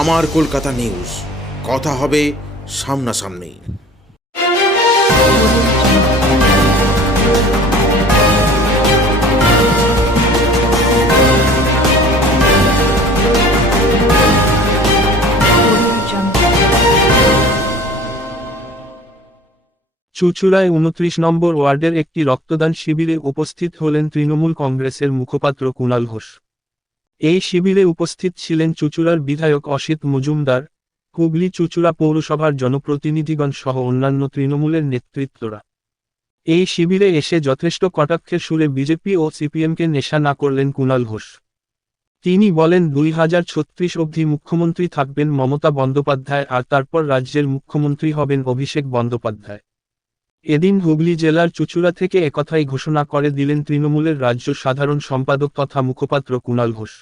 আমার কলকাতা নিউজ, কথা হবে সামনাসামনি। চুঁচুড়ায় ২৯ নম্বর ওয়ার্ডের একটি রক্তদান শিবিরে উপস্থিত হলেন তৃণমূল কংগ্রেসের মুখপাত্র কুণাল ঘোষ। এই শিবিরে উপস্থিত ছিলেন চুঁচুড়ার বিধায়ক অসিত মজুমদার, হুগলি চুঁচুড়া পৌরসভার জনপ্রতিনিধিগণ সহ অন্যান্য তৃণমূলের নেতৃত্বরা। এই শিবিরে এসে যথেষ্ট কটাক্ষের সুরে বিজেপি ও সিপিএমকে নেশা করলেন কুণাল ঘোষ। তিনি বলেন ২০৩৬ অবধি মুখ্যমন্ত্রী থাকবেন মমতা বন্দ্যোপাধ্যায়, আর তারপর রাজ্যের মুখ্যমন্ত্রী হবেন অভিষেক বন্দ্যোপাধ্যায়। এদিন হুগলি জেলার চুঁচুড়া থেকে একথাই ঘোষণা করে দিলেন তৃণমূলের রাজ্য সাধারণ সম্পাদক তথা মুখপাত্র কুণাল ঘোষ।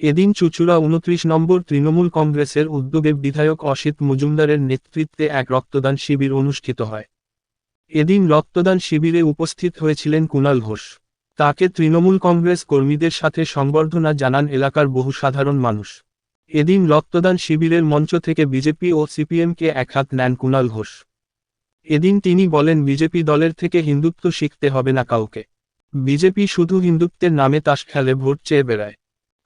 এদিন চুঁচুড়া ২৯ নম্বর তৃণমূল কংগ্রেসের উদ্যোগে বিধায়ক অসিত মজুমদারের নেতৃত্বে এক রক্তদান শিবির অনুষ্ঠিত হয়। এদিন রক্তদান শিবিরে উপস্থিত হয়েছিলেন কুণাল ঘোষ। তাকে তৃণমূল কংগ্রেস কর্মীদের সাথে সংবর্ধনা জানান এলাকার বহু সাধারণ মানুষ। এদিন রক্তদান শিবিরের মঞ্চ থেকে বিজেপি ও সিপিএমকে একহাত নেন কুণাল ঘোষ। এদিন তিনি বলেন, বিজেপি দলের থেকে হিন্দুত্ব শিখতে হবে না কাউকে। বিজেপি শুধু হিন্দুত্বের নামে তাস খেলে ভোট চেয়ে বেড়ায়,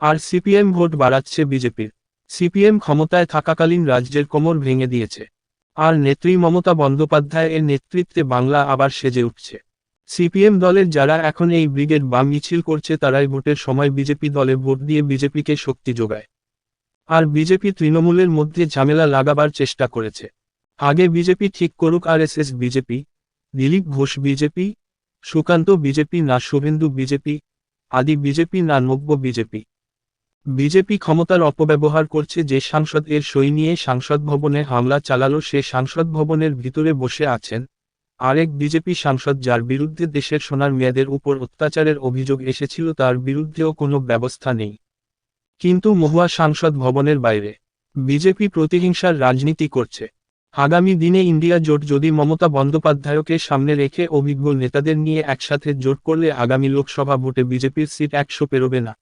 আর সিপিএম ভোট বাড়াচ্ছে বিজেপির। সিপিএম ক্ষমতায় থাকাকালীন রাজ্যের কোমর ভেঙে দিয়েছে, আর নেত্রী মমতা বন্দ্যোপাধ্যায় এর নেতৃত্বে বাংলা আবার সেজে উঠছে। সিপিএম দলের যারা এখন এই ব্রিগেড বা মিছিল করছে তারাই ভোটের সময় বিজেপি দলে ভোট দিয়ে বিজেপিকে শক্তি যোগায়, আর বিজেপি তৃণমূলের মধ্যে ঝামেলা লাগাবার চেষ্টা করেছে। আগে বিজেপি ঠিক করুক RSS BJP, Dilip Ghosh BJP, Sukanta BJP না শুভেন্দু বিজেপি, আদি বিজেপি না নব্য বিজেপি। বিজেপি ক্ষমতার অপব্যবহার করছে। যে সাংসদ এর সই নিয়ে সংসদ ভবনে হামলা চালালো সে সংসদ ভবনের ভিতরে বসে আছেন। আরেক বিজেপি সাংসদ যার বিরুদ্ধে দেশের সোনার মেয়েদের উপর অত্যাচারের অভিযোগ এসেছিল তার বিরুদ্ধেও কোনো ব্যবস্থা নেই। কিন্তু মহুয়া সংসদ ভবনের বাইরে বিজেপি প্রতিহিংসার রাজনীতি করছে। আগামী দিনে ইন্ডিয়া জোট যদি মমতা বন্দ্যোপাধ্যায়কে সামনে রেখে অভিজ্ঞ নেতাদের নিয়ে একসাথে জোট করলে আগামী লোকসভা ভোটে বিজেপির সিট ১০০ পেরোবে না,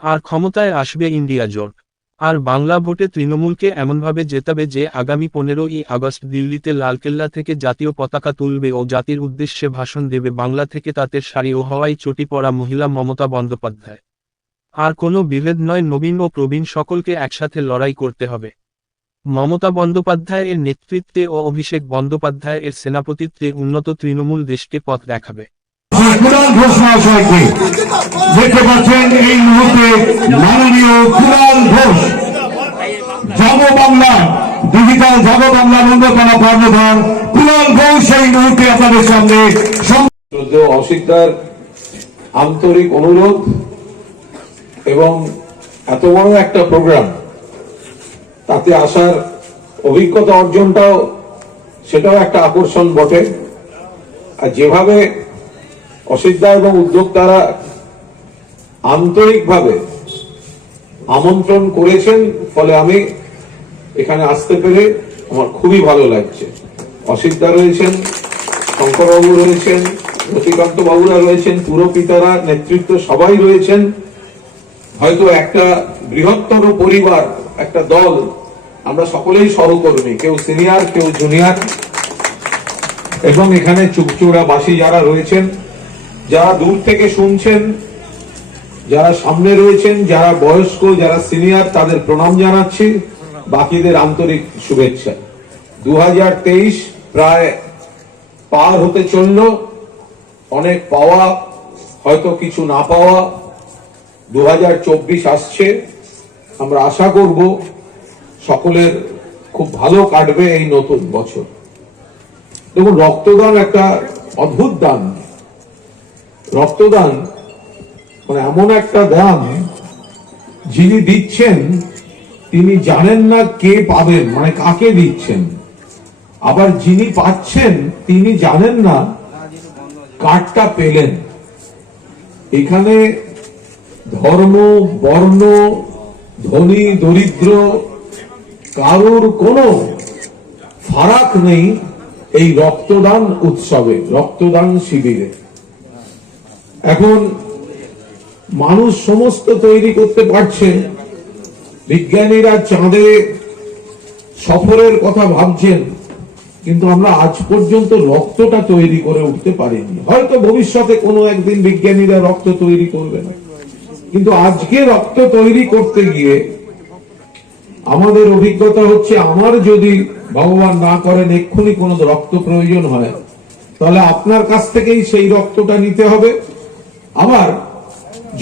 আর ক্ষমতায় আসবে ইন্ডিয়া জোট। আর বাংলা ভোটে তৃণমূলকে এমনভাবে জেতাবে যে আগামী ১৫ই আগস্ট দিল্লিতে লালকেল্লা থেকে জাতীয় পতাকা তুলবে ও জাতির উদ্দেশ্যে ভাষণ দেবে বাংলা থেকে তাঁতের শাড়ি ও হাওয়াই চটি পরা মহিলা মমতা বন্দ্যোপাধ্যায়। আর কোনো বিভেদ নয়, নবীন ও প্রবীণ সকলকে একসাথে লড়াই করতে হবে। মমতা বন্দ্যোপাধ্যায় এর নেতৃত্বে ও অভিষেক বন্দ্যোপাধ্যায় এর সেনাপতিত্বে উন্নত তৃণমূল দেশকে পথ দেখাবে। কুণাল ঘোষ মহাশয়কে দেখতে পাচ্ছেন এই মুহূর্তে মাননীয় Kunal Ghosh, job Bangla digital job Bangla অন্যতম কর্ণধার কুণাল ঘোষ এই মুহূর্তে আপনাদের সামনে। অসিতদার আন্তরিক অনুরোধ এবং এত বড় একটা প্রোগ্রাম, তাতে আসার অভিজ্ঞতা অর্জনটাও সেটাও একটা আকর্ষণ বটে। আর যেভাবে অসিতদা এবং উদ্যোক্তারা আন্তরিকভাবে আমন্ত্রণ করেছেন, ফলে আমি এখানে আসতে পেরে আমার খুবই ভালো লাগছে। অসিতদা রয়েছেন, শঙ্করবাবু রয়েছেন, রতিকান্ত বাবুরা রয়েছেন, পুরপিতারা, নেতৃত্ব সবাই রয়েছেন। হয়তো একটা বৃহত্তর পরিবার, একটা দল, আমরা সকলেই সহকর্মী, কেউ সিনিয়র কেউ জুনিয়র। এবং এখানে চুঁচুড়াবাসী যারা রয়েছেন, যারা দূর থেকে শুনছেন, যারা সামনে রয়েছেন, যারা বয়স্ক, যারা সিনিয়র, তাদের প্রণাম জানাচ্ছি, বাকিদের আন্তরিক শুভেচ্ছা। ২০২৩ প্রায় পার হতে চলল। অনেক পাওয়া, হয়তো কিছু না পাওয়া। ২০২৪ আসছে, আমরা আশা করব সকলের খুব ভালো কাটবে এই নতুন বছর। দেখুন, রক্তদান একটা অদ্ভুত দান। রক্তদান মানে এমন একটা দান, যিনি দিচ্ছেন তিনি জানেন না কে পাবেন, মানে কাকে দিচ্ছেন। আবার যিনি পাচ্ছেন তিনি জানেন না কারটা পেলেন। এখানে ধর্ম, বর্ণ, ধনী দরিদ্র কারোর কোনো ফারাক নেই এই রক্তদান উৎসবে, রক্তদান শিবিরে। এখন মানুষ সমস্ত তৈরি করতে পারছে, বিজ্ঞানীরা চাঁদে সফরের কথা ভাবছেন, কিন্তু আমরা আজ পর্যন্ত রক্তটা তৈরি করে উঠতে পারিনি। হয়তো ভবিষ্যতে কোনো একদিন বিজ্ঞানীরা রক্ত তৈরি করবেন, কিন্তু আজকে রক্ত তৈরি করতে গিয়ে আমাদের অভিজ্ঞতা হচ্ছে, আমার যদি ভগবান না করেন এক্ষুনি কোনো রক্ত প্রয়োজন হয়, তাহলে আপনার কাছ থেকেই সেই রক্তটা নিতে হবে। আবার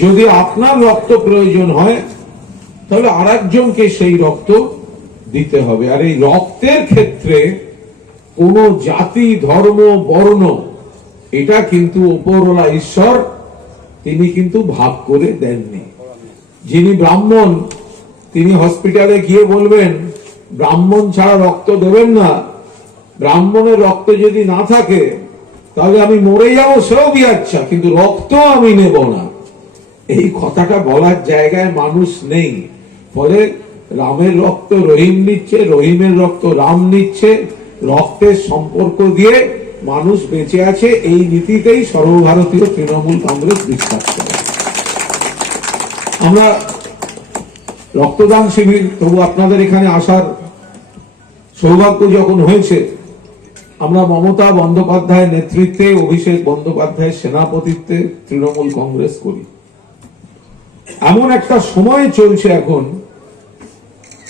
যদি আপনার রক্ত প্রয়োজন হয়, তাহলে আরেকজনকে সেই রক্ত দিতে হবে। আর এই রক্তের ক্ষেত্রে কোনো জাতি, ধর্ম, বর্ণ এটা কিন্তু উপরওয়ালা ঈশ্বর তিনি কিন্তু ভাগ করে দেননি। যিনি ব্রাহ্মণ তিনি হসপিটালে গিয়ে বলবেন ব্রাহ্মণ ছাড়া রক্ত দেবেন না, ব্রাহ্মণের রক্ত যদি না থাকে তাহলে আমি মরে যাবো, সেও কি আচ্ছা, কিন্তু রক্ত আমি নেব না। এই কথাটা বলার জায়গায় মানুষ নেই। ফলে রামের রক্ত রহিম নিচ্ছে, রহিমের রক্ত রাম নিচ্ছে, রক্তের সম্পর্ক দিয়ে মানুষ বেঁচে আছে। এই নীতিতেই সর্বভারতীয় তৃণমূল কংগ্রেস বিশ্বাস করে। আমরা রক্তদান শিবির, তবু আপনাদের এখানে আসার সৌভাগ্য যখন হয়েছে, আমরা মমতা বন্দ্যোপাধ্যায়ের নেতৃত্বে, অভিষেক বন্দ্যোপাধ্যায়ের সেনাপতিত্বে তৃণমূল কংগ্রেস করি। এমন একটা সময় চলছে এখন,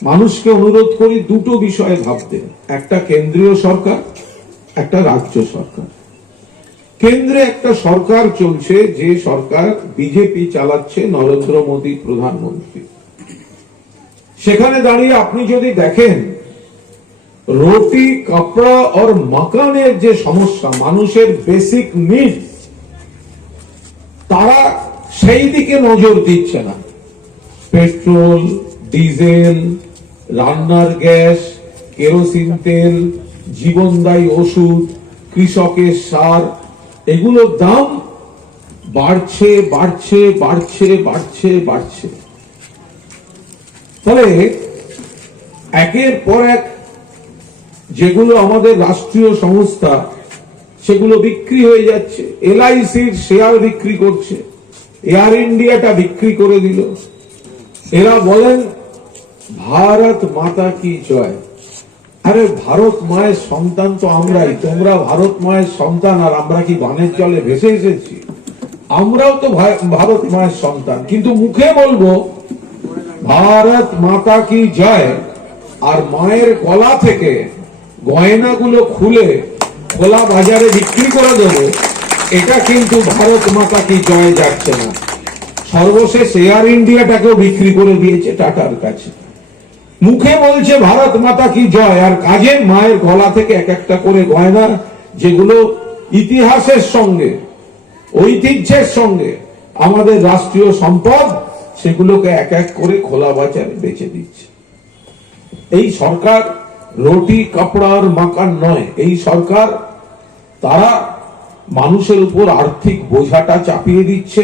মানুষকে অনুরোধ করি দুটো বিষয়ে ভাবতে, একটা কেন্দ্রীয় সরকার, একটা রাজ্য সরকার। কেন্দ্রে একটা সরকার চলছে, যে সরকার বিজেপি চালাচ্ছে, নরেন্দ্র মোদী প্রধানমন্ত্রী। সেখানে দাঁড়িয়ে আপনি যদি দেখেন রুটি, কাপড়া আর মাকানের যে সমস্যা, মানুষের বেসিক নিডস, তারা সেই দিকে নজর দিচ্ছে না। পেট্রোল, ডিজেল, রান্নার গ্যাস, কেরোসিন তেল, জীবনদায়ী ওষুধ, কৃষকের সার, এগুলোর দাম বাড়ছে বাড়ছে বাড়ছে বাড়ছে বাড়ছে। ফলে একের পর এক যেগুলো আমাদের রাষ্ট্রীয় সংস্থা, সেগুলো বিক্রি হয়ে যাচ্ছে। LICর শেয়ার বিক্রি করছে, এয়ার ইন্ডিয়াটা বিক্রি করে দিল। এরা বলেন ভারত মাতা কি জয়। আরে ভারত মায়ের সন্তান তো আমরাই, তোমরা ভারত মায়ের সন্তান, আর আমরা কি বানের জলে ভেসে এসেছি? আমরাও তো ভারত মায়ের সন্তান, কিন্তু মুখে বলবো ভারত মাতা কি জয়, আর মায়ের গলা থেকে গয়নাগুলো খুলে খোলা বাজারে বিক্রি করে দেবো, এটা কিন্তু ভারত মাতা কি জয় যাচ্ছে না। সর্বশেষ এয়ার ইন্ডিয়াটাকেও বিক্রি করে দিয়েছে টাটার কাছে। মুখে বলছে ভারত মাতা কি জয়, আর কাজে মায়ের গলা থেকে এক একটা করে গয়না, যেগুলো ইতিহাসের সঙ্গে, ঐতিহ্যের সঙ্গে আমাদের রাষ্ট্রীয় সম্পদ, সেগুলোকে এক এক করে খোলা বাজারে বেচে দিচ্ছে। এই সরকার রুটি, কাপড়া আর মাকান নয়। এই সরকার তারা মানুষের উপর আর্থিক বোঝাটা চাপিয়ে দিচ্ছে,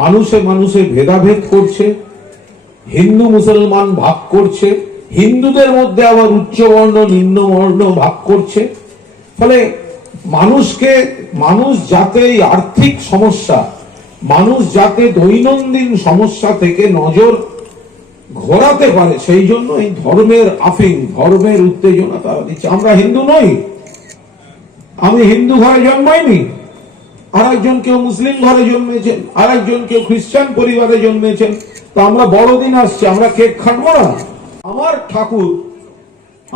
মানুষে মানুষে ভেদাভেদ করছে, হিন্দু মুসলমান ভাগ করছে, হিন্দুদের মধ্যে আবার উচ্চবর্ণ নিম্নবর্ণ ভাগ করছে। ফলে মানুষ যাতে এই আর্থিক সমস্যা, মানুষ যাতে দৈনন্দিন সমস্যা থেকে নজর ঘোরাতে পারে, সেই জন্য এই ধর্মের আফিং, ধর্মের উত্তেজনা তারা দিচ্ছে। আমরা হিন্দু নই, আমি হিন্দু ঘরে জন্মাইনি, আর একজন কেউ মুসলিম ঘরে জন্মেছেন, আর একজন কেউ খ্রিস্টান পরিবারে জন্মেছেন। তো আমরা বড়দিন আসছে, আমরা কেক খাটবো না? আমার ঠাকুর,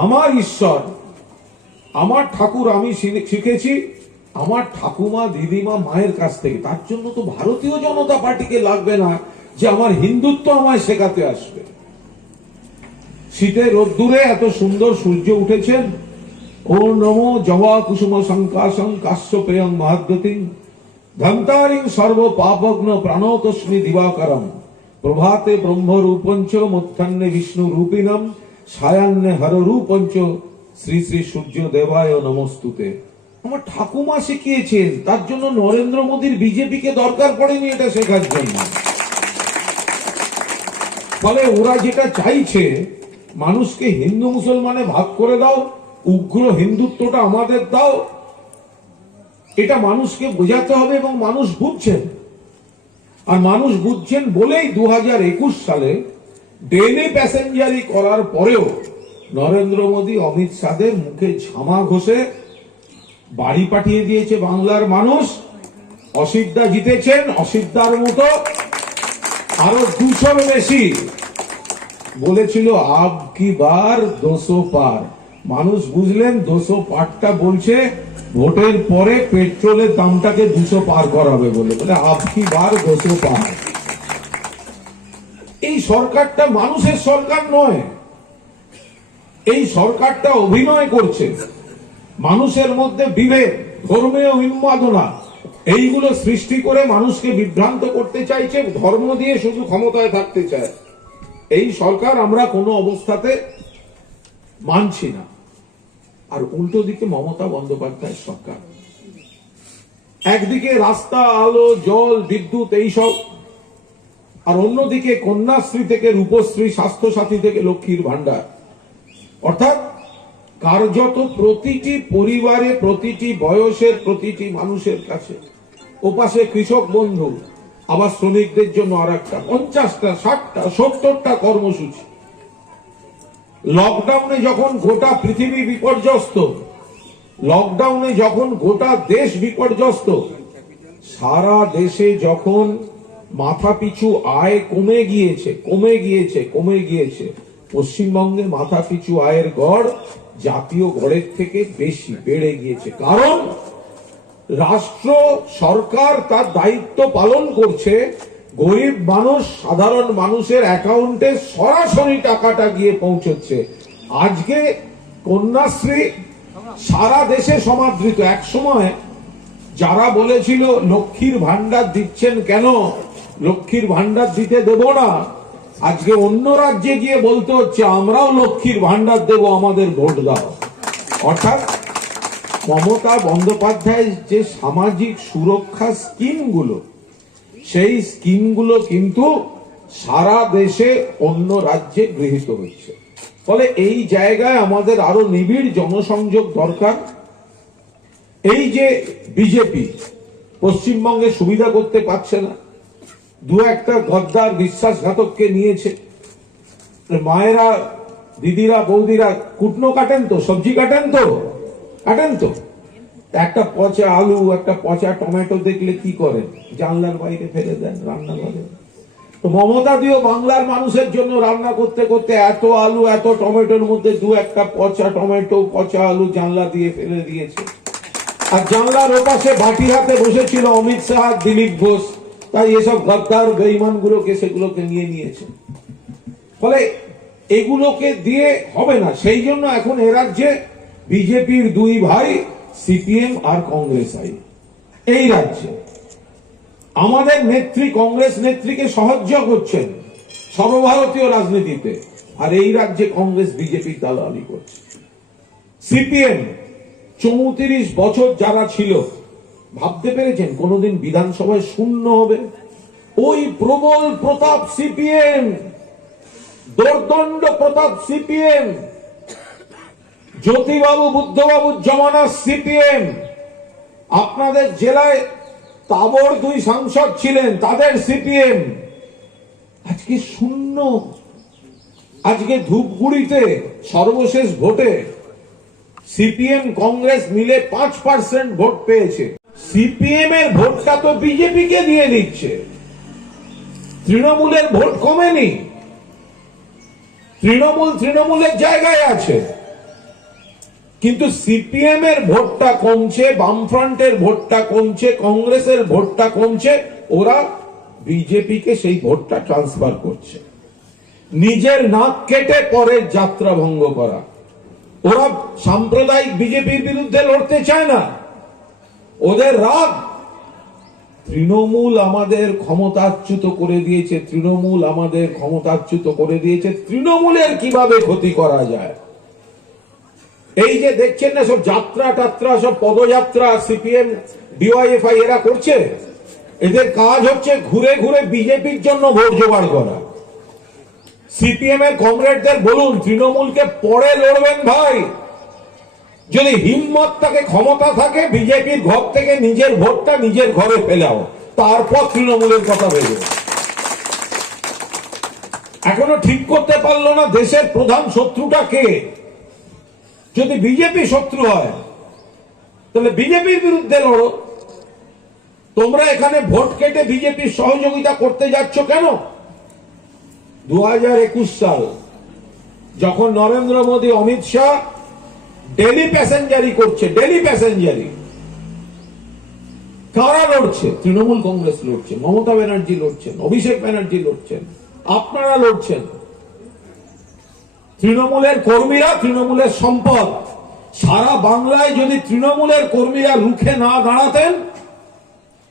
আমার ঈশ্বর, আমার ঠাকুর আমি শিখেছি আমার ঠাকুমা, দিদিমা, মায়ের কাছ থেকে। তার জন্য তো ভারতীয় জনতা পার্টিকে লাগবে না যে আমার হিন্দুত্ব আমায় শেখাতে আসবে। শীতে রোদ্দুরে এত সুন্দর সূর্য উঠেছেন। ও নমো জবা কুসুম সংকাশং কাশ্য প্রিয়ং মহাদ্যতিং ধন্তারিং সর্ব পাপগ্ন প্রাণতস্মি দিবাকরম প্রভাতে ব্রহ্ম রূপঞ্চ মধ্যাহ্নে বিষ্ণু রূপিণম সায়ান্নে হর রূপঞ্চ শ্রী শ্রী সূর্য দেবায় নমস্তুতে। আমার ঠাকুমা শিখিয়েছেন, তার জন্য নরেন্দ্র মোদীর বিজেপিকে দরকার পড়েনি এটা শেখার জন্য। ফলে ওরা যেটা চাইছে, মানুষকে হিন্দু মুসলমানে ভাগ করে দাও, উগ্র হিন্দুত্বটা আমাদের দাও, এটা মানুষকে বোঝাতে হবে। এবং মানুষ বুঝছেন, আর মানুষ বুঝছেন বলেই 2021 সালে ডেলি প্যাসেঞ্জারি করার পরেও নরেন্দ্র মোদী অমিত শাহের মুখে ঝামা ঘষে বাড়ি পাঠিয়ে দিয়েছে বাংলার মানুষ। অসিতদা জিতেছেন অসিতদার মতো, আরো 200 বেশি বলেছিল আব কি বার 200 পার। মানুষ বুঝলেন 200 পারটা বলছে ভোটের পরে পেট্রোলের দামটাকে 200 পার করাবে বলে আব কি বার 200 পার। এই সরকারটা মানুষের সরকার নয়, এই সরকারটা অভিনয় করছে। মানুষের মধ্যে বিভেদ, ধর্মীয় উন্মাদনা এইগুলো সৃষ্টি করে মানুষকে বিভ্রান্ত করতে চাইছে, ধর্ম দিয়ে শুধু ক্ষমতায় থাকতে চায়। এই সরকার আমরা কোনো অবস্থাতে মানছি না। আর উল্টো দিকে মমতা বন্দ্যোপাধ্যায়ের সরকার, একদিকে রাস্তা, আলো, জল, বিদ্যুৎ এইসব, আর অন্যদিকে কন্যাশ্রী থেকে রূপশ্রী, স্বাস্থ্যসাথী থেকে লক্ষ্মীর ভান্ডার। অর্থাৎ কার্যত প্রতিটি পরিবারে, প্রতিটি বয়সের প্রতিটি মানুষের কাছে। ওপাশে কৃষক বন্ধু, আবার শ্রমিকদের জন্য আর একটা 50টা 60টা 70টা কর্মসূচি। লকডাউনে যখন গোটা পৃথিবী বিপর্যস্ত, লকডাউনে যখন গোটা দেশ বিপর্যস্ত, সারা দেশে যখন মাথাপিছু আয় কমে গিয়েছে, পশ্চিমবঙ্গে মাথাপিছু আয়ের গড় জাতীয় গড়ের থেকে বেশি বেড়ে গিয়েছে। কারণ রাষ্ট্র সরকার তার দায়িত্ব পালন করছে, গরিব মানুষ, সাধারণ মানুষের অ্যাকাউন্টে সরাসরি টাকাটা গিয়ে পৌঁছচ্ছে। আজকে কন্যাশ্রী সারা দেশে সমাদৃত। এক সময় যারা বলেছিল লক্ষ্মীর ভান্ডার দিচ্ছেন কেন, লক্ষ্মীর ভান্ডার দিতে দেব না, আজকে অন্য রাজ্যে গিয়ে বলতে হচ্ছে আমরাও লক্ষ্মীর ভান্ডার দেব, আমাদের ভোট দাও। অর্থাৎ মমতা বন্দ্যোপাধ্যায়ের যে সামাজিক সুরক্ষা স্কিমগুলো, সেই স্কিমগুলো কিন্তু সারা দেশে অন্য রাজ্যে গৃহীত হচ্ছে। ফলে এই জায়গায় আমাদের আরো নিবিড় জনসংযোগ দরকার। এই যে বিজেপি পশ্চিমবঙ্গে সুবিধা করতে পারছে না, দু একটা গদ্দার বিশ্বাসঘাতককে নিয়েছে। মায়েরা, দিদিরা, বৌদিরা কুটনো কাটেন তো, সবজি কাটেন তো, একটা পচা আলু, একটা পচা টমেটো দেখলে কি করেন? জানলার বাইরে ফেলে দেন, রান্নাঘরে। তো মমতা দিও বাংলার মানুষের জন্য রান্না করতে করতে এত আলু, এত টমেটোর মধ্যে দু একটা পচা টমেটো, পচা আলু জানলা দিয়ে ফেলে দিয়েছে। আর জানলার ওপাশে বাটি হাতে বসেছিল অমিত শাহ, দিলীপ ঘোষ, তাই এসব গদ্দার বেঈমান গুলোকে সেগুলোকে নিয়ে নিয়েছে। ফলে এগুলোকে দিয়ে হবে না। সেই জন্য এখন এ রাজ্যে বিজেপির দুই ভাই সিপিএম আর কংগ্রেস এই রাজ্যে আমাদের নেত্রী, কংগ্রেস নেত্রীকে সাহায্য করছেন সর্বভারতীয় রাজনীতিতে, আর এই রাজ্যে কংগ্রেস বিজেপি দালালি করছে। সিপিএম 34 বছর যারা ছিল, ভাবতে পেরেছেন কোনদিন বিধানসভায় শূন্য হবে? ওই প্রবল প্রতাপ সিপিএম, দোর্দণ্ড প্রতাপ সিপিএম, জ্যোতিবাবু, বুদ্ধবাবুর জমানার সিপিএম, আপনাদের জেলায় তাবড় 2 সাংসদ ছিলেন, তাদের সিপিএম আজকে শূন্য। আজকে ধূপগুড়িতে সর্বশেষ ভোটে সিপিএম কংগ্রেস মিলে 5% ভোট পেয়েছে। সিপিএম এর ভোটটা তো বিজেপি কে দিয়ে দিচ্ছে। তৃণমূলের ভোট কমেনি, তৃণমূলের জায়গায় আছে, কিন্তু সিপিএম এর ভোটটা কমছে, বামফ্রন্টের ভোটটা কমছে, কংগ্রেসের ভোটটা কমছে। ওরা বিজেপিকে সেই ভোটটা ট্রান্সফার করছে। নিজের নাক কেটে পরের যাত্রা ভঙ্গ করা। ওরা সাম্প্রদায়িক বিজেপির বিরুদ্ধে লড়তে চায় না। ওদের রাগ তৃণমূল আমাদের ক্ষমতাচ্যুত করে দিয়েছে, তৃণমূল আমাদের ক্ষমতাচ্যুত করে দিয়েছে। তৃণমূলের কিভাবে ক্ষতি করা যায়? এই যে দেখছেন না সব যাত্রা টাত্রা, সব পদযাত্রা সিপিএম ডিওয়াইএফআই এরা করছে, এদের কাজ হচ্ছে ঘুরে ঘুরে বিজেপির জন্য ভোট জোগাড় করা। সিপিএম এর কমরেডদের বলুন তৃণমূলকে পরে লড়বেন ভাই। যদি হিম্মত থাকে, ক্ষমতা থাকে, বিজেপির ঘর থেকে নিজের ভোটটা নিজের ঘরে ফেলাও, তারপর তৃণমূলের কথা ভেবে। এখনো ঠিক করতে পারলো না দেশের প্রধান শত্রুটা কে। যদি বিজেপি শত্রু হয় তাহলে বিজেপির বিরুদ্ধে লড়ো। তোমরা এখানে ভোট কেটে বিজেপির সহযোগিতা করতে যাচ্ছ কেন? 2021 সাল যখন নরেন্দ্র মোদী অমিত শাহ ডেলি প্যাসেঞ্জারি করছে, ডেলি প্যাসেঞ্জারি, কারা লড়ছে? তৃণমূল কংগ্রেস লড়ছে, মমতা ব্যানার্জি লড়ছেন, অভিষেক ব্যানার্জি লড়ছেন, আপনারা লড়ছেন। তৃণমূলের কর্মীরা, তৃণমূলের সম্পদ। সারা বাংলায় যদি তৃণমূলের কর্মীরা রুখে না দাঁড়াতেন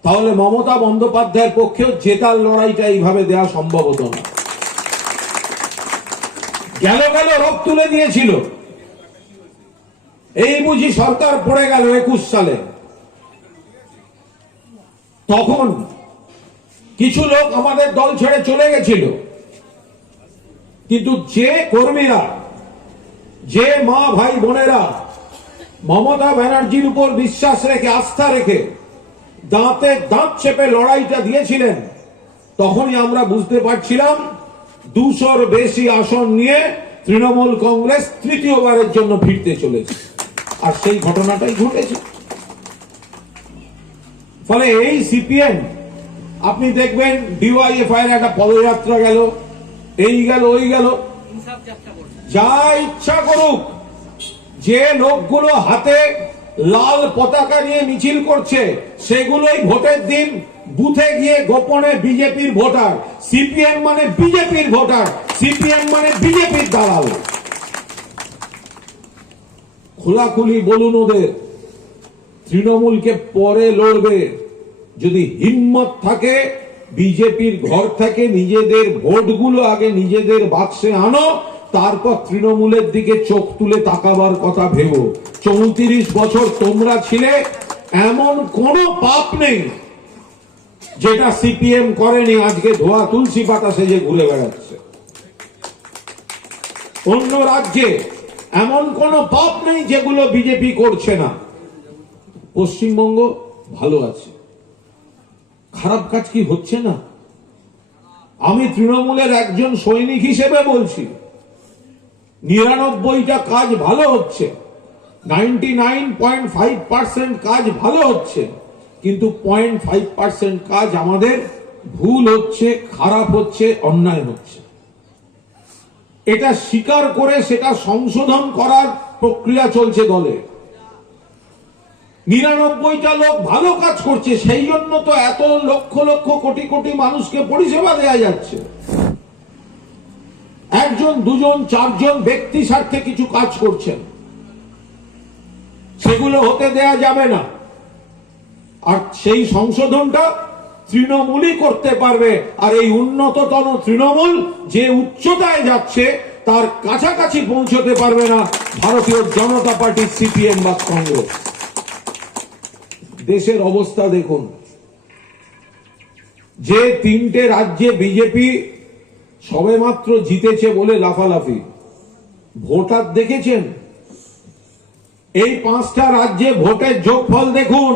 তাহলে মমতা বন্দ্যোপাধ্যায়ের পক্ষেও জেতার লড়াইটা এইভাবে দেওয়া সম্ভব হতো না। গেল রব তুলে দিয়েছিল, এই বুঝি সরকার পড়ে গেল 21 সালে। তখন কিছু লোক আমাদের দল ছেড়ে চলে গেছিল, কিন্তু যে কর্মীরা, যে মা ভাই বোনেরা মমতা ব্যানার্জির উপর বিশ্বাস রেখে, আস্থা রেখে দাঁতে দাঁত চেপে লড়াইটা দিয়েছিলেন, তখনই আমরা বুঝতে পারছিলাম 200-র বেশি আসন নিয়ে তৃণমূল কংগ্রেস তৃতীয়বারের জন্য ফিরতে চলেছে। আর সেই ঘটনাটাই ঘটেছে। ফলে এই সিপিএম, আপনি দেখবেন ডিওয়াইএফআই এর একটা পদযাত্রা গেল, এই গেল ওই গেল, যা ইচ্ছা করুক। যে লোকগুলো হাতে লাল পতাকা নিয়ে মিছিল করছে সেগুলোই ভোটের দিন বুথে গিয়ে গোপনে বিজেপির ভোটার। সিপিএম মানে বিজেপির ভোটার, সিপিএম মানে বিজেপির দালাল। খোলাখুলি বলুন ওদের, তৃণমূলকে পরে লড়বে। যদি হিম্মত থাকে বিজেপির ঘর থেকে নিজেদের ভোটগুলো আগে নিজেদের বাক্সে আনো, তারপর তৃণমূলের দিকে চোখ তুলে তাকাবার কথা ভেবো। 34 বছর তোমরা ছিলে, এমন কোনো পাপ নেই যেটা সিপিএম করেনি। আজকে ধোয়া তুলসী পাতা সেজে ঘুরে বেড়াচ্ছে। অন্য রাজ্যে এমন কোন পাপ নেই যেগুলো বিজেপি করছে না। পশ্চিমবঙ্গ ভালো আছে, খারাপ কাজ কি হচ্ছে না? আমি তৃণমূলের একজন সৈনিক হিসেবে বলছি, 99টা কাজ ভালো হচ্ছে, 99.5% কাজ ভালো হচ্ছে, কিন্তু 0.5% কাজ আমাদের ভুল হচ্ছে, খারাপ হচ্ছে, অন্যায় হচ্ছে। এটা স্বীকার করে সেটা সংশোধন করার প্রক্রিয়া চলছে দলে। 99টা লোক ভালো কাজ করছে, সেই জন্য তো এত লক্ষ লক্ষ কোটি কোটি মানুষকে পরিষেবা দেওয়া যাচ্ছে। একজন, দুজন, চারজন ব্যক্তি স্বার্থে কিছু কাজ করছেন, সেগুলো হতে দেয়া যাবে না। আর সেই সংশোধনটা তৃণমূলই করতে পারবে। আর এই উন্নততম তৃণমূল যে উচ্চতায় যাচ্ছে তার কাছাকাছি পৌঁছতে পারবে না ভারতীয় জনতা পার্টি, সিপিএম বা কংগ্রেস। দেশের অবস্থা দেখুন, যে 3টে রাজ্যে বিজেপি সবেমাত্র জিতেছে বলে লাফালাফি, ভোটার দেখেছেন? এই 5টা রাজ্যে ভোটের যোগফল দেখুন।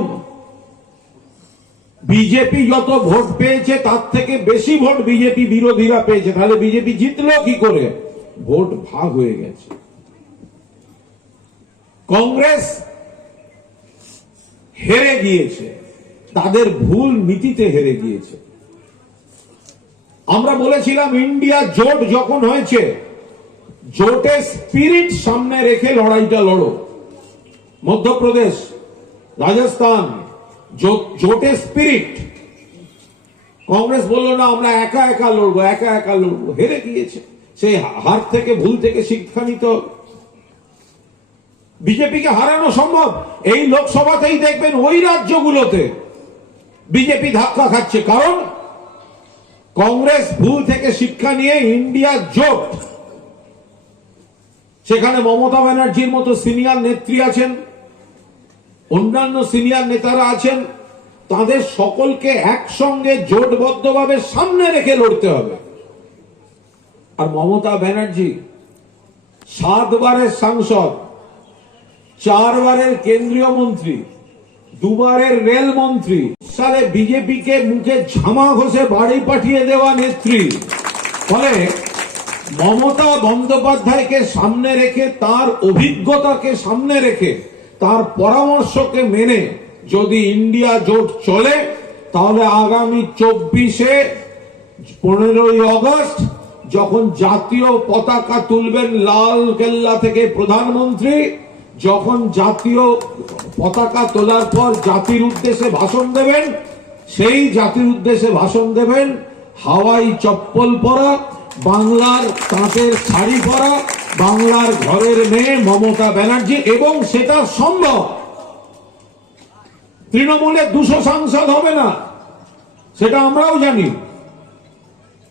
বিজেপি যত ভোট পেয়েছে তার থেকে বেশি ভোট বিজেপি বিরোধীরা পেয়েছে। তাহলে বিজেপি জিতলো কি করে? ভোট ভাগ হয়ে গেছে। কংগ্রেস হেরে গিয়েছে, তাদের ভুল নীতিতে হেরে গিয়েছে। আমরা বলেছিলাম ইন্ডিয়া জোট যখন হয়েছে, জোটের স্পিরিট সামনে রেখে লড়াইটা লড়ো। মধ্যপ্রদেশ, রাজস্থান, জোটের স্পিরিট। কংগ্রেস বললো না আমরা একা একা লড়বো, একা একা লড়বো, হেরে গিয়েছে। সেই হার থেকে, ভুল থেকে শিক্ষা নিতে হবে। বিজেপিকে হারানো সম্ভব। এই লোকসভাতেই দেখবেন ওই রাজ্যগুলোতে বিজেপি ধাক্কা খাচ্ছে, কারণ কংগ্রেস ভুল থেকে শিক্ষা নিয়ে ইন্ডিয়া জোট, সেখানে মমতা ব্যানার্জির মতো সিনিয়র নেত্রী আছেন, অন্যান্য সিনিয়র নেতারা আছেন, তাদের সকলকে একসঙ্গে জোটবদ্ধভাবে সামনে রেখে লড়তে হবে। আর মমতা ব্যানার্জি 7 বারের সাংসদ, 4 বারের কেন্দ্রীয় মন্ত্রী, 2 বারের রেল মন্ত্রী, সালে বিজেপিকে মুখে ঝামা ঘষে বাড়ি পাঠিয়ে দেওয়া নেত্রী। ফলে মমতা বন্দ্যোপাধ্যায়কে সামনে রেখে, তার অভিজ্ঞতাকে সামনে রেখে, তার পরামর্শকে মেনে যদি ইন্ডিয়া জোট চলে, তাহলে আগামী 24-এ 15ই আগস্ট যখন জাতীয় পতাকা তুলবেন লাল কেল্লা থেকে প্রধানমন্ত্রী, যখন জাতীয় পতাকা তোলার পর জাতির উদ্দেশ্যে ভাষণ দেবেন, সেই জাতির উদ্দেশ্যে ভাষণ দেবেন হাওয়াই চপ্পল পরা, বাংলার তাঁতের শাড়ি পরা, বাংলার ঘরের মেয়ে মমতা ব্যানার্জি, এবং সেটা সম্ভব। তৃণমূলের 200 সাংসদ হবে না, সেটা আমরাও জানি।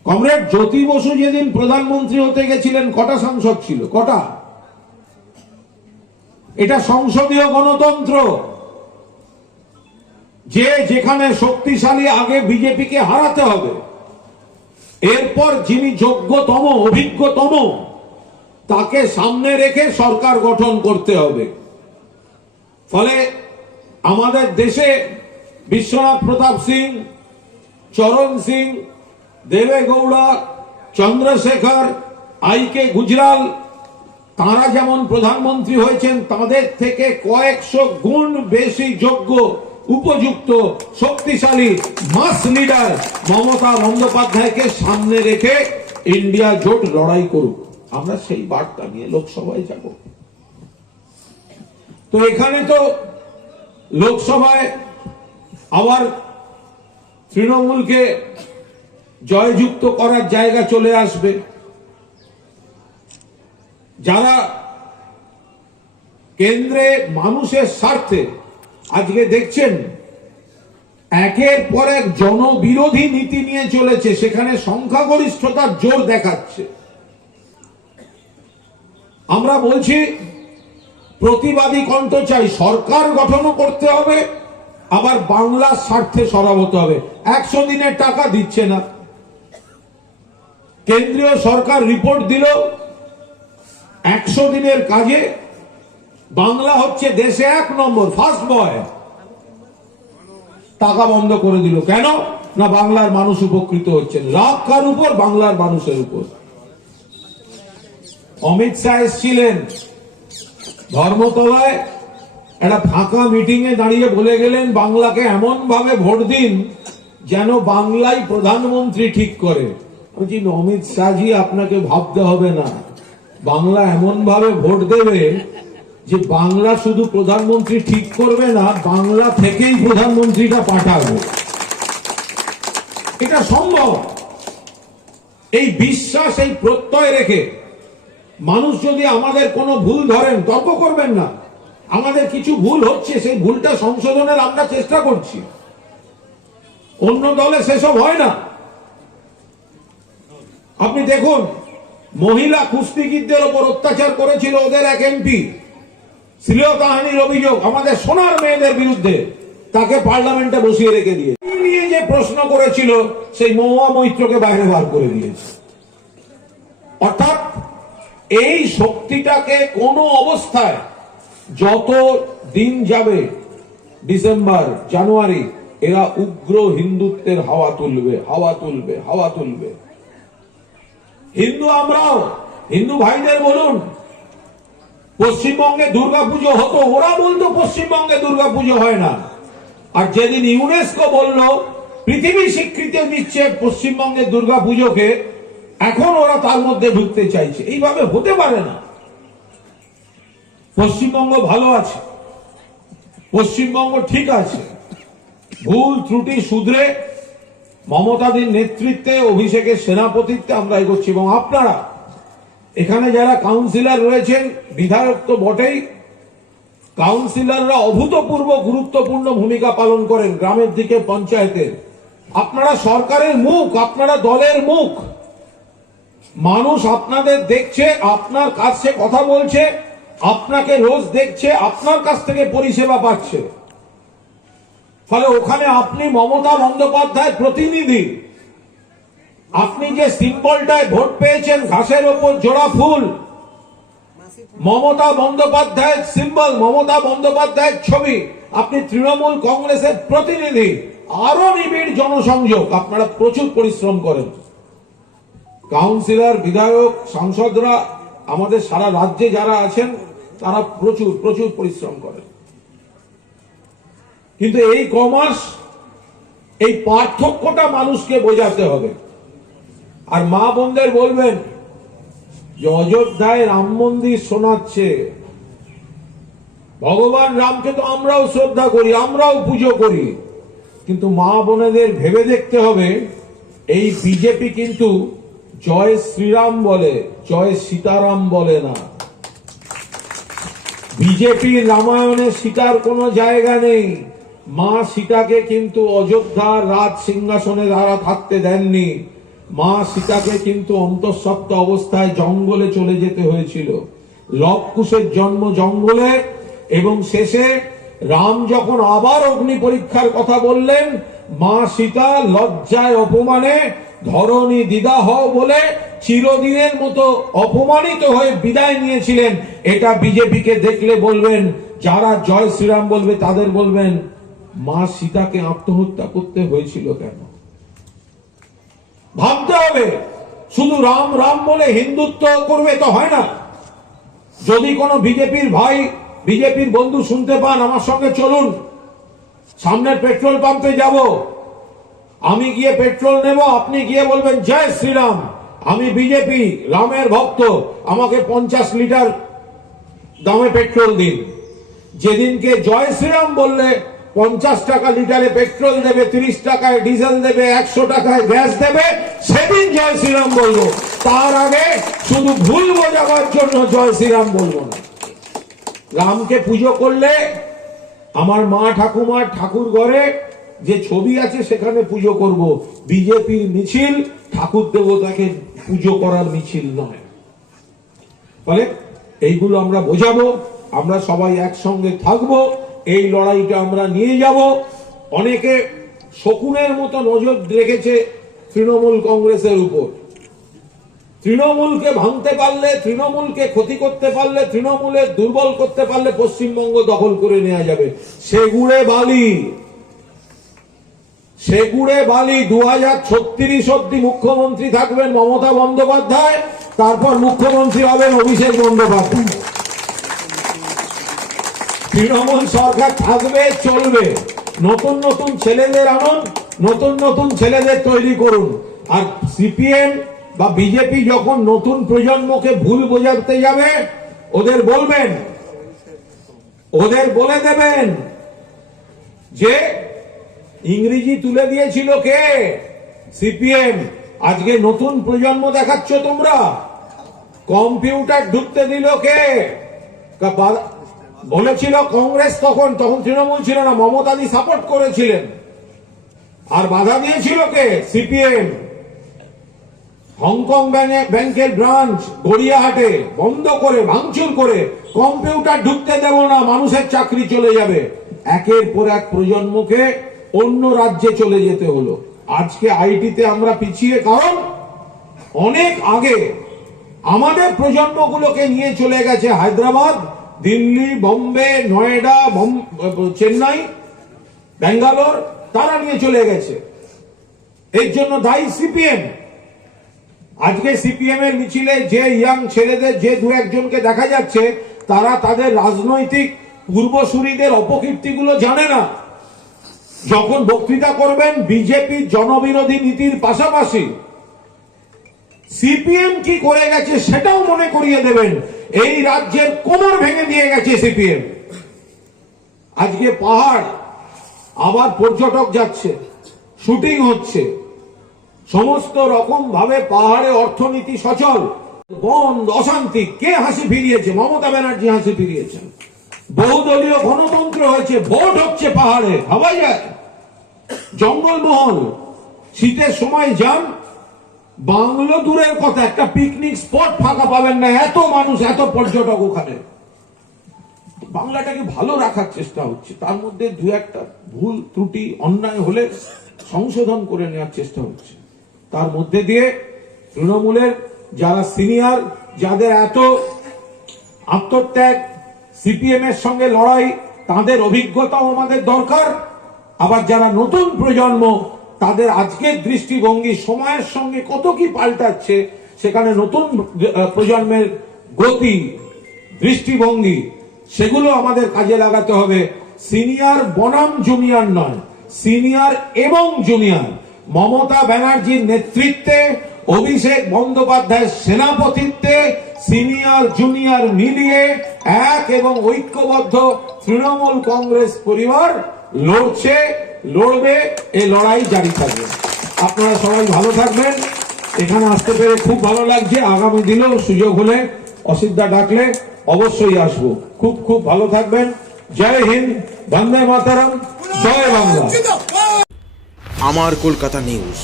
কমরেড জ্যোতি বসু যেদিন প্রধানমন্ত্রী হতে গেছিলেন, কটা সাংসদ ছিল? কটা? এটা সংসদীয় গণতন্ত্র। যে যেখানে শক্তিশালী, আগে বিজেপিকে হারাতে হবে, এরপর যিনি যোগ্যতম, অভিজ্ঞতম, তাকে সামনে রেখে সরকার গঠন করতে হবে। ফলে আমাদের দেশে বিশ্বনাথ প্রতাপ সিং, চরণ সিং, দেবে গৌড়া, চন্দ্রশেখর, আইকে গুজরাল, তারা যেমন প্রধানমন্ত্রী হয়েছেন, তাদের থেকে কয়েকশো গুণ বেশি যোগ্য, উপযুক্ত, শক্তিশালী মাস লিডার মমতা বন্দ্যোপাধ্যায়কে সামনে রেখে ইন্ডিয়া জোট লড়াই করুক। আমরা সেই বার্তা নিয়ে লোকসভায় যাব। তো এখানে তো লোকসভায় আবার তৃণমূলকে জয়যুক্ত করার জায়গা চলে আসবে। যারা কেন্দ্রে মানুষের স্বার্থে, আজকে দেখছেন একের পর এক জনবিরোধী নীতি নিয়ে চলেছে, সেখানে সংখ্যাগরিষ্ঠতার জোর দেখাচ্ছে। আমরা বলছি প্রতিবাদী কণ্ঠ চাই, সরকার গঠনও করতে হবে, আবার বাংলার স্বার্থে সরব হতে হবে। 100 দিনের টাকা দিচ্ছে না। কেন্দ্রীয় সরকার রিপোর্ট দিল 100 দিনের কাজে বাংলা হচ্ছে দেশে 1 নম্বর, ফার্স্ট বয়। টাকা বন্ধ করে দিল। কেন? না বাংলার মানুষ উপকৃত হচ্ছেন। লাভ কার উপর? বাংলার মানুষের উপর। অমিত শাহ এসেছিলেন ধর্মতলায়, একটা ফাঁকা মিটিং এ দাঁড়িয়ে বলে গেলেন বাংলাকে এমন ভাবে ভোট দিন যেন বাংলাই প্রধানমন্ত্রী ঠিক করে। বলছি অমিত শাহজি, আপনাকে ভাবতে হবে না, বাংলা এমন ভাবে ভোট দেবে যে বাংলা শুধু প্রধানমন্ত্রী ঠিক করবে না, বাংলা থেকেই প্রধানমন্ত্রীটা পাঠাবে। এটা সম্ভব। এই বিশ্বাস, এই প্রত্যয় রেখে মানুষ যদি আমাদের কোনো ভুল ধরেন, তর্ক করবেন না। আমাদের কিছু ভুল হচ্ছে, সেই ভুলটা সংশোধনের আমরা চেষ্টা করছি। অন্য দলে সেসব হয় না। আপনি দেখুন, মহিলা কুস্তিগীরদের ওপর অত্যাচার করেছিল ওদের এক এমপি, শ্লীলতাহানির অভিযোগ আমাদের সোনার মেয়েদের বিরুদ্ধে, তাকে পার্লামেন্টে বসিয়ে রেখে দিয়ে নিয়ে যে প্রশ্ন করেছিল, সেই মহুয়া মৈত্রকে বাইরে বার করে দিয়েছে। অর্থাৎ এই শক্তিটাকে কোনো অবস্থায়, যত দিন যাবে, ডিসেম্বর, জানুয়ারি, এরা উগ্র হিন্দুত্বের হাওয়া তুলবে, হাওয়া তুলবে, হাওয়া তুলবে। হিন্দু আমরাও, হিন্দু ভাইদের বলুন, পশ্চিমবঙ্গে দুর্গাপুজো হতো, ওরা বলতো পশ্চিমবঙ্গে দুর্গাপুজো হয় না। আর যেদিন ইউনেস্কো বলল পৃথিবী স্বীকৃতি দিচ্ছে পশ্চিমবঙ্গের দুর্গাপুজোকে, এখন ওরা তার মধ্যে ঢুকতে চাইছে। এইভাবে হতে পারে না। পশ্চিমবঙ্গ ভালো আছে, পশ্চিমবঙ্গ ঠিক আছে। ভুল ত্রুটি শুধরে মমতাদির নেতৃত্বে, অভিষেকের সেনাপতিত্বে আমরা এগোচ্ছি। এবং আপনারা এখানে যারা কাউন্সিলর রয়েছেন, বিধায়ক তো বটেই, কাউন্সিলররা অভূতপূর্ব গুরুত্বপূর্ণ ভূমিকা পালন করেন গ্রামের দিকে, পঞ্চায়েতের। আপনারা সরকারের মুখ, আপনারা দলের মুখ। মানুষ আপনাদের দেখছে, আপনার কাছে কথা বলছে, আপনাকে রোজ দেখছে, আপনার কাছ থেকে পরিষেবা পাচ্ছে। ফলে ওখানে আপনি মমতা বন্দ্যোপাধ্যায়ের প্রতিনিধি। আপনি যে সিম্বলটায় ভোট পেয়েছেন, ঘাসের ওপর জোড়া ফুল, মমতা বন্দ্যোপাধ্যায়ের সিম্বল, মমতা বন্দ্যোপাধ্যায়ের ছবি। আপনি তৃণমূল কংগ্রেসের প্রতিনিধি। আরো নিবিড় জনসংযোগ, আপনারা প্রচুর পরিশ্রম করেন। কাউন্সিলর, বিধায়ক, সাংসদরা, আমাদের সারা রাজ্যে যারা আছেন তারা প্রচুর প্রচুর পরিশ্রম করেন। কিন্তু এই কমাস, এই পার্থক্যটা মানুষকে বোঝাতে হবে। আর মা বোনদের বলবেন যে অযোধ্যায় রাম মন্দির শোনাচ্ছে, ভগবান রামকে তো আমরাও শ্রদ্ধা করি, আমরাও পুজো করি, কিন্তু মা বোনেদের ভেবে দেখতে হবে এই বিজেপি কিন্তু জয় শ্রীরাম বলে, জয় সীতারাম বলে না। বিজেপির রামায়ণে সীতার কোনো জায়গা নেই। মা সীতাকে কিন্তু অযোধ্যার রাজ সিংহাসনে দ্বারা থাকতে দেননি। মা সীতাকে কিন্তু অন্তঃসত্ত্বা অবস্থায় জঙ্গলে চলে যেতে হয়েছিল। লবকুশের জন্ম জঙ্গলে, এবং শেষে রাম যখন আবার অগ্নি পরীক্ষার কথা বললেন, মা সীতা লজ্জায় অপমানে ধরণী দিদা হও বলে চিরদিনের মতো অপমানিত হয়ে বিদায় নিয়েছিলেন। এটা বিজেপিকে দেখলে বলবেন, যারা জয় শ্রীরাম বলবে তাদের বলবেন, মা সীতাকে আত্মহত্যা করতে হয়েছিল কেন? ভাবতে হবে। শুধু রাম রাম বলে হিন্দুত্ব করবে তো হয় না। যদি কোনো বিজেপির ভাই, বিজেপির বন্ধু শুনতে পান, আমার সঙ্গে চলুন, সামনের পেট্রোল পাম্পে যাব, আমি গিয়ে পেট্রোল নেব, আপনি গিয়ে বলবেন জয় শ্রীরাম, আমি বিজেপি রামের ভক্ত, আমাকে 50 লিটার দামে পেট্রোল দিন। যেদিনকে জয় শ্রীরাম বললে 50 টাকা লিটারে পেট্রোল দেবে, 30 টাকায় ডিজেল দেবে, 100 টাকায় গ্যাস দেবে, সেদিন জয় শ্রীরাম বলবো। তার আগে শুধু ভুল বোঝাবার জন্য জয় শ্রীরাম বলবো না। রামকে পুজো করলে আমার মা ঠাকুমার ঠাকুর ঘরে যে ছবি আছে সেখানে পুজো করব। বিজেপির মিছিল ঠাকুর দেবতাকে পুজো করার মিছিল নয়। ফলে এইগুলো আমরা বোঝাবো, আমরা সবাই একসঙ্গে থাকবো, এই লড়াইটা আমরা নিয়ে যাব। অনেকে শকুনের মতো নজর রেখেছে তৃণমূল কংগ্রেসের উপর। তৃণমূলকে ভাঙতে পারলে, তৃণমূলকে ক্ষতি করতে পারলে, তৃণমূলের দুর্বল করতে পারলে পশ্চিমবঙ্গ দখল করে নেওয়া যাবে। সেগুড়ে বালি, সেগুড়ে বালি 2036 অব্দি মুখ্যমন্ত্রী থাকবেন মমতা বন্দ্যোপাধ্যায়, তারপর মুখ্যমন্ত্রী হবেন অভিষেক বন্দ্যোপাধ্যায়। তৃণমূল সরকার থাকবে, চলবে। নতুন নতুন ছেলেদের আনুন, নতুন নতুন ছেলেদের তৈরি করুন। আর সিপিএম বা বিজেপি যখন নতুন প্রজন্মকে ভুল বোঝাতে যাবে, ওদের বলবেন, ওদের বলে দেবেন যে ইংরেজি তুলে দিয়েছিল কে? সিপিএম। আজকে নতুন প্রজন্ম দেখাচ্ছ তোমরা। কম্পিউটার ঢুকতে দিল কে? বলেছিল কংগ্রেস, তখন তৃণমূল ছিল না, মমতাদি সাপোর্ট করেছিলেন। আর বাধা দিয়েছিল কে? সিপিএম। হংকং ব্যাংকের ব্রাঞ্চ গড়িয়াহাটে বন্ধ করে, ভাঙচুর করে, কম্পিউটার ঢুকতে দেব না, মানুষের চাকরি চলে যাবে। একের পর এক প্রজন্মকে অন্য রাজ্যে চলে যেতে হলো। আজকে আইটিতে আমরা পিছিয়ে, কারণ অনেক আগে আমাদের প্রজন্মগুলোকে নিয়ে চলে গেছে হায়দ্রাবাদ, দিল্লি, বোম্বে, নয়ডা, চেন্নাই, ব্যাঙ্গালোর, তারা নিয়ে চলে গেছে। এর জন্য দায়ী সিপিএম। আজকে সিপিএম এর মিছিলে যে ইয়াং ছেলেদের, যে দু একজনকে দেখা যাচ্ছে, তারা তাদের রাজনৈতিক পূর্বসূরীদের অপকীর্তিগুলো জানে না। যখন বক্তৃতা করবেন বিজেপির জনবিরোধী নীতির পাশাপাশি সিপিএম কি করে গেছে সেটাও মনে করিয়ে দেবেন। এই রাজ্যের কোমর ভেঙে দিয়ে গেছে সিপিএম। আজকে পাহাড় আবার পর্যটক যাচ্ছে, শুটিং হচ্ছে, সমস্ত রকম ভাবে পাহাড়ে অর্থনীতি সচল। বন্ধ, অশান্তি, কে হাসি ফিরিয়েছে? মমতা ব্যানার্জি হাসি ফিরিয়েছেন। বহুদলীয় গণতন্ত্র হয়েছে, ভোট হচ্ছে পাহাড়ে, ভাবা যায়। জঙ্গলমহল, শীতের সময় যান, বাংলো দূরের কথা, একটা পিকনিক স্পট ফাঁকা পাবেন না, এত মানুষ, এত পর্যটক ওখানে। বাংলাটাকে ভালো রাখার চেষ্টা হচ্ছে, তার মধ্যে দু একটা ভুল ত্রুটি অন্যায় হলে সংশোধন করে নেওয়ার চেষ্টা হচ্ছে। তার মধ্যে দিয়ে তৃণমূলের যারা সিনিয়র, যাদের এত আত্মত্যাগ, সিপিএম এর সঙ্গে লড়াই, তাদের অভিজ্ঞতাও আমাদের দরকার। আবার যারা নতুন প্রজন্ম, তাদের আজকের দৃষ্টিভঙ্গি সময়ের সঙ্গে কত কি পাল্টাচ্ছে সেখানে নতুন প্রজন্মের গতি, দৃষ্টিভঙ্গি, সেগুলো আমাদের কাজে লাগাতে হবে। সিনিয়র বনাম জুনিয়র নয়, সিনিয়র এবং জুনিয়র। মমতা ব্যানার্জির নেতৃত্বে, অভিষেক বন্দ্যোপাধ্যায়ের সেনাপতিত্বে সিনিয়র জুনিয়র মিলিয়ে এক এবং ঐক্যবদ্ধ তৃণমূল কংগ্রেস পরিবার লড়ছে, লড়বে, এই লড়াই জারি থাকবে। আপনারা সবাই ভালো থাকবেন। এখানে আসতে পেরে খুব ভালো লাগছে। আগামী দিনেও সুযোগ হলে অসিতদা ডাকলে অবশ্যই আসবো। খুব খুব ভালো থাকবেন। জয় হিন্দ, বন্দে মাতরম, জয় বাংলা। আমার কলকাতা নিউজ,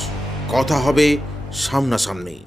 কথা হবে সামনাসামনি।